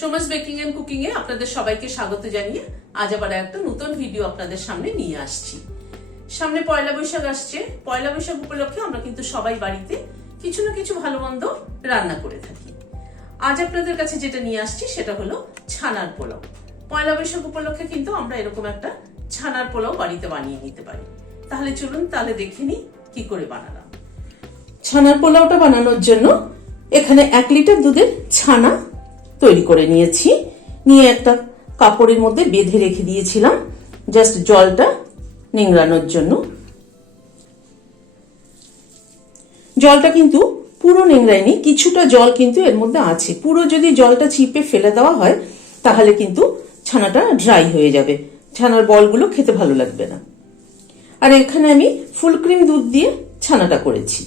Soma's baking and cooking এ আপনাদের সবাইকে স্বাগত জানিয়ে আজ আবার একটা নতুন ভিডিও আপনাদের সামনে নিয়ে আসছি। সামনে পয়লা বৈশাখ আসছে। পয়লা বৈশাখ উপলক্ষে আমরা কিন্তু সবাই বাড়িতে কিছু না কিছু ভালো মন্দ রান্না করে থাকি। আজ আপনাদের কাছে যেটা নিয়ে আসছি সেটা হলো ছানার পোলাও। পয়লা বৈশাখ উপলক্ষে কিন্তু আমরা এরকম একটা ছানার পোলাও বাড়িতে বানিয়ে নিতে পারি। তাহলে চলুন তাহলে দেখে নিই কি করে বানালাম। ছানার পোলাওটা বানানোর জন্য এখানে 1 লিটার দুধের ছানা তৈরি করে নিয়েছি। নিয়ে একটা কাপড়ের মধ্যে বেঁধে রেখে দিয়েছিলাম জাস্ট জলটা নিংড়ানোর জন্য। জলটা কিন্তু পুরো নিংড়ায়নি, কিছুটা জল কিন্তু এর মধ্যে আছে। পুরো যদি জলটা চিপে ফেলে দেওয়া হয় তাহলে কিন্তু ছানাটা ড্রাই হয়ে যাবে, ছানার বলগুলো খেতে ভালো লাগবে না। আর এখানে আমি ফুল ক্রিম দুধ দিয়ে ছানাটা করেছি।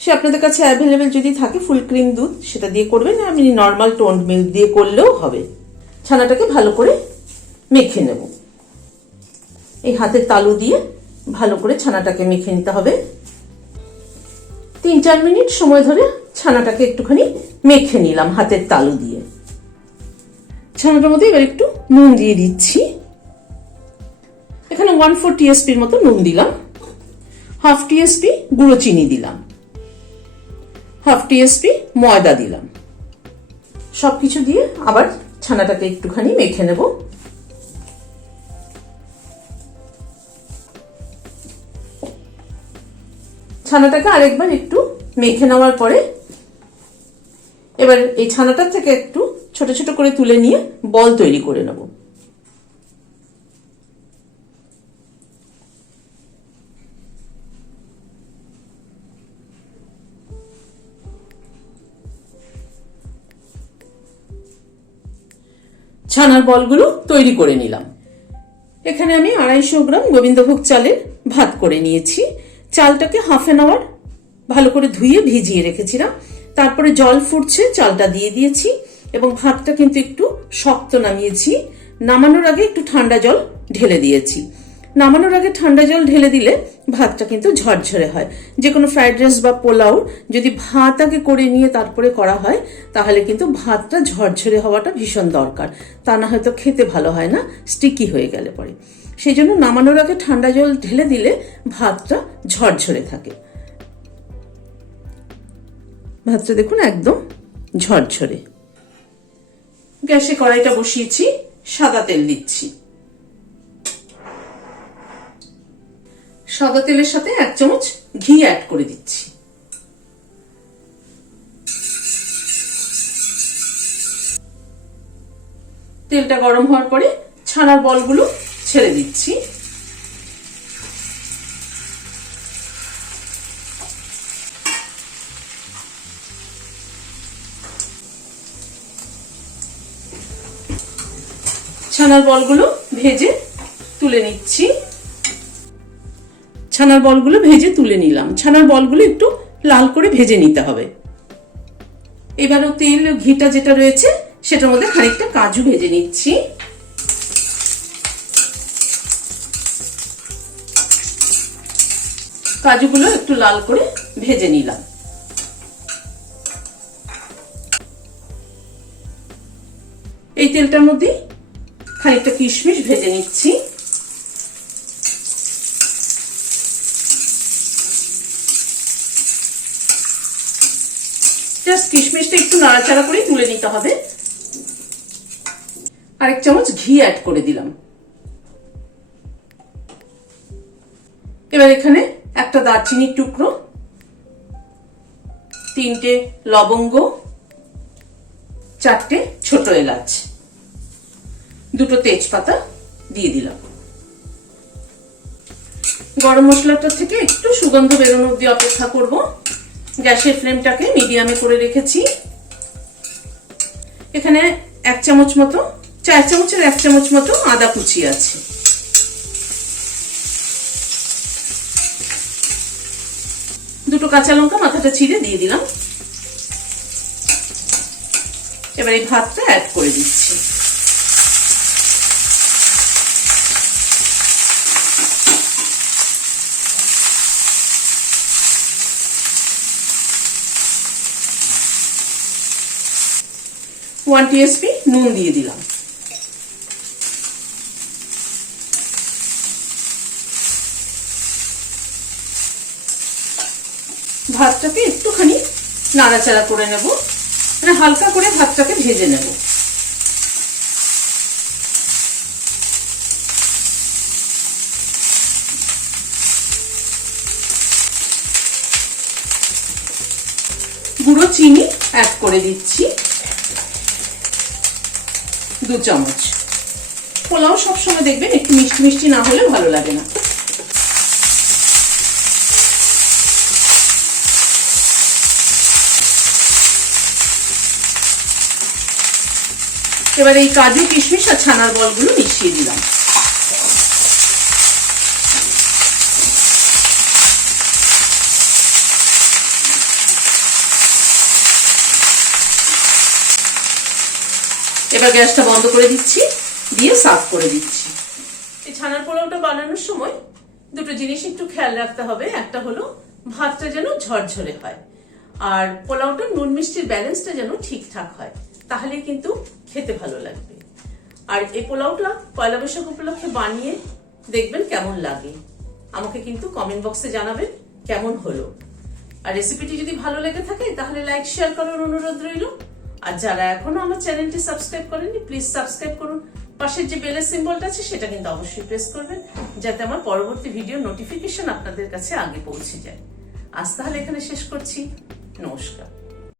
সে আপনাদের কাছে অ্যাভেলেবেল যদি থাকে ফুল ক্রিম দুধ সেটা দিয়ে করবেন, আমি নর্মাল টোন্ড মিল্ক দিয়ে করলেও হবে। ছানাটাকে ভালো করে মেখে নেব। এই হাতের তালু দিয়ে ভালো করে ছানাটাকে মেখে নিতে হবে। 3-4 মিনিট সময় ধরে ছানাটাকে একটুখানি মেখে নিলাম হাতের তালু দিয়ে। ছানাটার মধ্যে এবার একটু নুন দিয়ে দিচ্ছি। এখানে 1/4 টিএসপির মতো নুন দিলাম। 1/2 টিএসপি গুঁড়ো চিনি দিলাম। 1/2 টিএসপি ময়দা দিলাম। সবকিছু দিয়ে আবার ছানাটাকে একটুখানি মেখে নেব। ছানাটাকে আরেকবার একটু মেখে নেওয়ার পরে এবার এই ছানাটা থেকে একটু ছোট ছোট করে তুলে নিয়ে বল তৈরি করে নেব। ছানার বলগুলো তৈরি করে নিলাম। এখানে আমি 250 গ্রাম গোবিন্দভোগ চালের ভাত করে নিয়েছি। চালটাকে হাফ অ্যান আওয়ার ভালো করে ধুয়ে ভিজিয়ে রেখেছিলাম। তারপরে জল ফুটছে, চালটা দিয়ে দিয়েছি এবং ভাতটা কিন্তু একটু শক্ত নামিয়েছি। নামানোর আগে একটু ঠান্ডা জল ঢেলে দিয়েছি। নামানোর আগে ঠান্ডা জল ঢেলে দিলে ভাতটা কিন্তু ঝরঝরে হয়। যে কোনো ফ্রাইড রাইস বা পোলাও যদি ভাত আগে করে নিয়ে তারপরে করা হয় তাহলে কিন্তু ভাতটা ঝরঝরে হওয়াটা ভীষণ দরকার, তা না হয়তো খেতে ভালো হয় না, স্টিকি হয়ে গেলে পরে। সেই জন্য নামানোর আগে ঠান্ডা জল ঢেলে দিলে ভাতটা ঝরঝরে থাকে। ভাতটা দেখুন একদম ঝরঝরে। গ্যাসে কড়াইটা বসিয়েছি, সাদা তেল দিচ্ছি। সাদা তেলের সাথে 1 চামচ ঘি অ্যাড করে দিচ্ছি। তেলটা গরম হওয়ার পরে ছানার বলগুলো ছেড়ে দিচ্ছি। ছানার বলগুলো ভেজে তুলে নিচ্ছি। ছানার বলগুলো ভেজে তুলে নিলাম। ছানার বলগুলো একটু লাল করে ভেজে নিতে হবে। এবারও তেল ঘিটা যেটা রয়েছে সেটার মধ্যে খানিকটা কাজু ভেজে নিচ্ছি। কাজুগুলো একটু লাল করে ভেজে নিলাম। এই তেলটার মধ্যে খানিকটা কিশমিশ ভেজে নিচ্ছি। জাস্ট কিশমিশটা একটু নাড়াচাড়া করে তুলে নিতে হবে। আর 1 চামচ ঘি অ্যাড করে দিলাম। এবার এখানে একটা দারচিনির টুকরো, 3টে লবঙ্গ, 4টে ছোট এলাচ, 2টো তেজপাতা দিয়ে দিলাম। গরম মশলাটা থেকে একটু সুগন্ধ বেরোনো অবধি অপেক্ষা করব। গ্যাসের ফ্লেমটাকে মিডিয়ামে করে রেখেছি। এখানে 1 চামচ মতো, 4 চামচের 1 চামচ মতো আদা কুচি আছে। দুটো কাঁচা লঙ্কা মাথাটা ছিঁড়ে দিয়ে দিলাম। এবার এই ভাতটা অ্যাড করে দিচ্ছি। 1 টিএসপি নুন দিয়ে দিলাম। ভাতটাকে একটুখানি নাড়াচাড়া করে নেব, মানে হালকা করে ভাতটাকে ভেজে নেব। গুঁড়ো চিনি অ্যাড করে দিচ্ছি 2 চামচ। পোলাও সবসময় দেখবেন একটু মিষ্টি মিষ্টি না হলে ভালো লাগে না। এবার এই কাজু কিশমিশ আর ছানার বলগুলো মিশিয়ে দিলাম। এবার গ্যাসটা বন্ধ করে দিচ্ছি, দিয়ে সার্ভ করে দিচ্ছি। এই ছানার পোলাওটা বানানোর সময় দুটো জিনিস একটু খেয়াল রাখতে হবে। একটা হলো ভাতটা যেন ঝরঝরে হয়, আর পোলাওটা নুন মিষ্টির ব্যালেন্সটা যেন ঠিকঠাক হয়, তাহলে কিন্তু খেতে ভালো লাগবে। আর এই পোলাওটা পয়লা বৈশাখ উপলক্ষে বানিয়ে দেখবেন কেমন লাগে। আমাকে কিন্তু কমেন্ট বক্সে জানাবেন কেমন হলো। আর রেসিপিটি যদি ভালো লেগে থাকে তাহলে লাইক শেয়ার করার অনুরোধ রইল। আর যারা এখনো আমার চ্যানেলটি সাবস্ক্রাইব করেননি প্লিজ সাবস্ক্রাইব করুন। পাশের যে বেলের সিম্বলটা আছে সেটা কিন্তু অবশ্যই প্রেস করবেন, যাতে আমার পরবর্তী ভিডিও নোটিফিকেশন আপনাদের কাছে আগে পৌঁছে যায়। আজ তাহলে এখানে শেষ করছি। নমস্কার।